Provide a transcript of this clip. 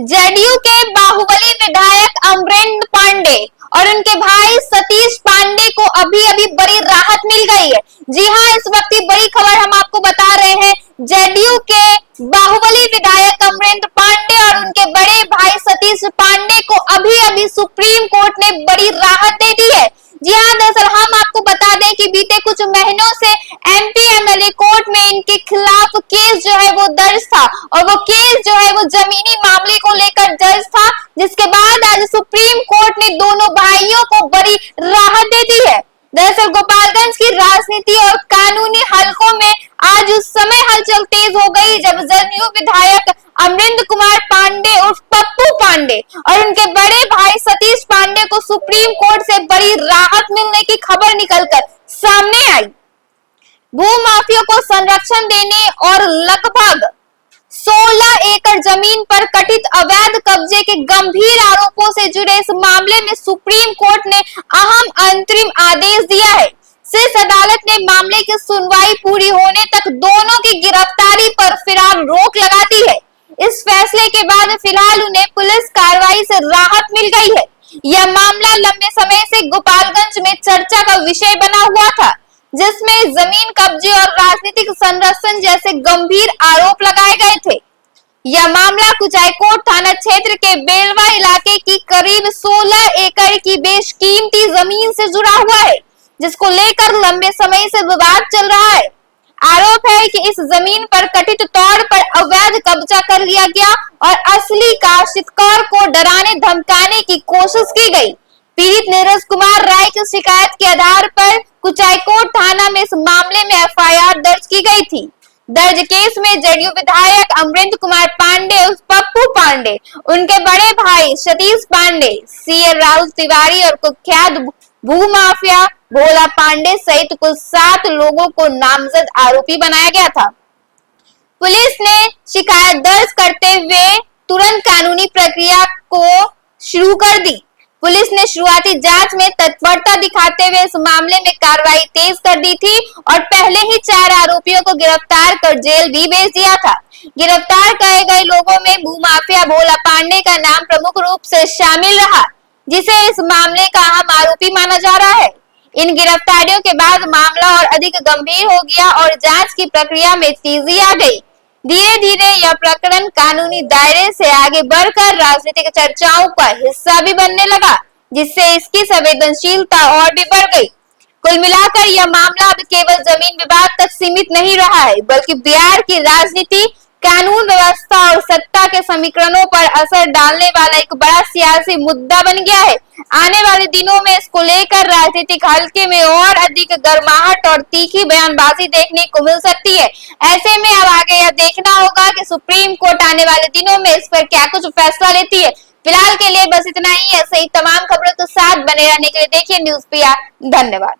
JDU के बाहुबली विधायक अमरेंद्र पांडे और उनके भाई सतीश पांडे को अभी अभी बड़ी राहत मिल गई है। जी हां, इस वक्त की बड़ी खबर हम आपको बता रहे हैं। जेडीयू के बाहुबली विधायक अमरेंद्र पांडे और उनके बड़े भाई सतीश पांडे को अभी अभी सुप्रीम कोर्ट ने बड़ी राहत दे दी है। जी हाँ, दरअसल हम आपको बता दें कि बीते कुछ महीनों से एमपी एमएलए कोर्ट में इनके खिलाफ केस जो है वो दर्ज था और वो केस जो है वो जमीनी मामले को लेकर दर्ज था, जिसके बाद आज सुप्रीम कोर्ट ने दोनों भाइयों को बड़ी राहत दे दी है। दरअसल गोपालगंज की राजनीति और कानूनी हलकों में आज उस समय हलचल तेज हो गई जब जदयू विधायक अमरेंद्र कुमार पांडे उर्फ पप्पू पांडे और उनके बड़े भाई सतीश पांडे को सुप्रीम कोर्ट से बड़ी राहत मिलने की खबर निकलकर सामने आई। भू माफिया को संरक्षण देने और लगभग 16 एकड़ जमीन पर कथित अवैध कब्जे के गंभीर आरोपों से जुड़े इस मामले में सुप्रीम कोर्ट ने अहम अंतरिम आदेश दिया है। शीर्ष अदालत ने मामले की सुनवाई पूरी होने तक दोनों की गिरफ्तारी पर फिलहाल रोक लगा दी है। इस फैसले के बाद फिलहाल उन्हें पुलिस कार्रवाई से राहत मिल गई है। यह मामला लंबे समय से गोपालगंज में चर्चा का विषय बना हुआ था, जिसमें जमीन कब्जे और राजनीतिक संरक्षण जैसे गंभीर आरोप लगाए गए थे। यह मामला कुचायकोट थाना क्षेत्र के बेलवा इलाके की करीब 16 एकड़ की बेशकीमती जमीन से जुड़ा हुआ है, जिसको लेकर लंबे समय से विवाद चल रहा है। आरोप है कि इस जमीन पर कथित तौर पर अवैध कब्जा कर लिया गया और असली काश्तकार को डराने धमकाने की कोशिश की गई। पीड़ित नीरज कुमार राय की शिकायत के आधार पर कुचायकोट थाना में इस मामले में एफआईआर दर्ज की गई थी। दर्ज केस में जेडीयू विधायक अमरेंद्र कुमार पांडे उर्फ पप्पू पांडे, उनके बड़े भाई सतीश पांडे, सीए राहुल तिवारी और कुख्यात भू माफिया भोला पांडे सहित कुल 7 लोगों को नामजद आरोपी बनाया गया था। पुलिस ने शिकायत दर्ज करते हुए तुरंत कानूनी प्रक्रिया को शुरू कर दी। पुलिस ने शुरुआती जांच में तत्परता दिखाते हुए इस मामले में कार्रवाई तेज कर दी थी और पहले ही 4 आरोपियों को गिरफ्तार कर जेल भी भेज दिया था। गिरफ्तार किए गए लोगों में भूमाफिया भोला पांडे का नाम प्रमुख रूप से शामिल रहा, जिसे इस मामले का अहम आरोपी माना जा रहा है। इन गिरफ्तारियों के बाद मामला और अधिक गंभीर हो गया और जांच की प्रक्रिया में तेजी आ गई। धीरे धीरे यह प्रकरण कानूनी दायरे से आगे बढ़कर राजनीतिक चर्चाओं का हिस्सा भी बनने लगा, जिससे इसकी संवेदनशीलता और भी बढ़ गई। कुल मिलाकर यह मामला अब केवल जमीन विवाद तक सीमित नहीं रहा है, बल्कि बिहार की राजनीति, कानून व्यवस्था और सत्ता के समीकरणों पर असर डालने वाला एक बड़ा सियासी मुद्दा बन गया है। आने वाले दिनों में इसको लेकर राजनीतिक हलके में और अधिक गर्माहट और तीखी बयानबाजी देखने को मिल सकती है। ऐसे में अब आगे यह देखना होगा कि सुप्रीम कोर्ट आने वाले दिनों में इस पर क्या कुछ फैसला लेती है। फिलहाल के लिए बस इतना ही। ऐसे ही तमाम खबरों के साथ बने रहने के लिए देखिए न्यूज़ पिया। धन्यवाद।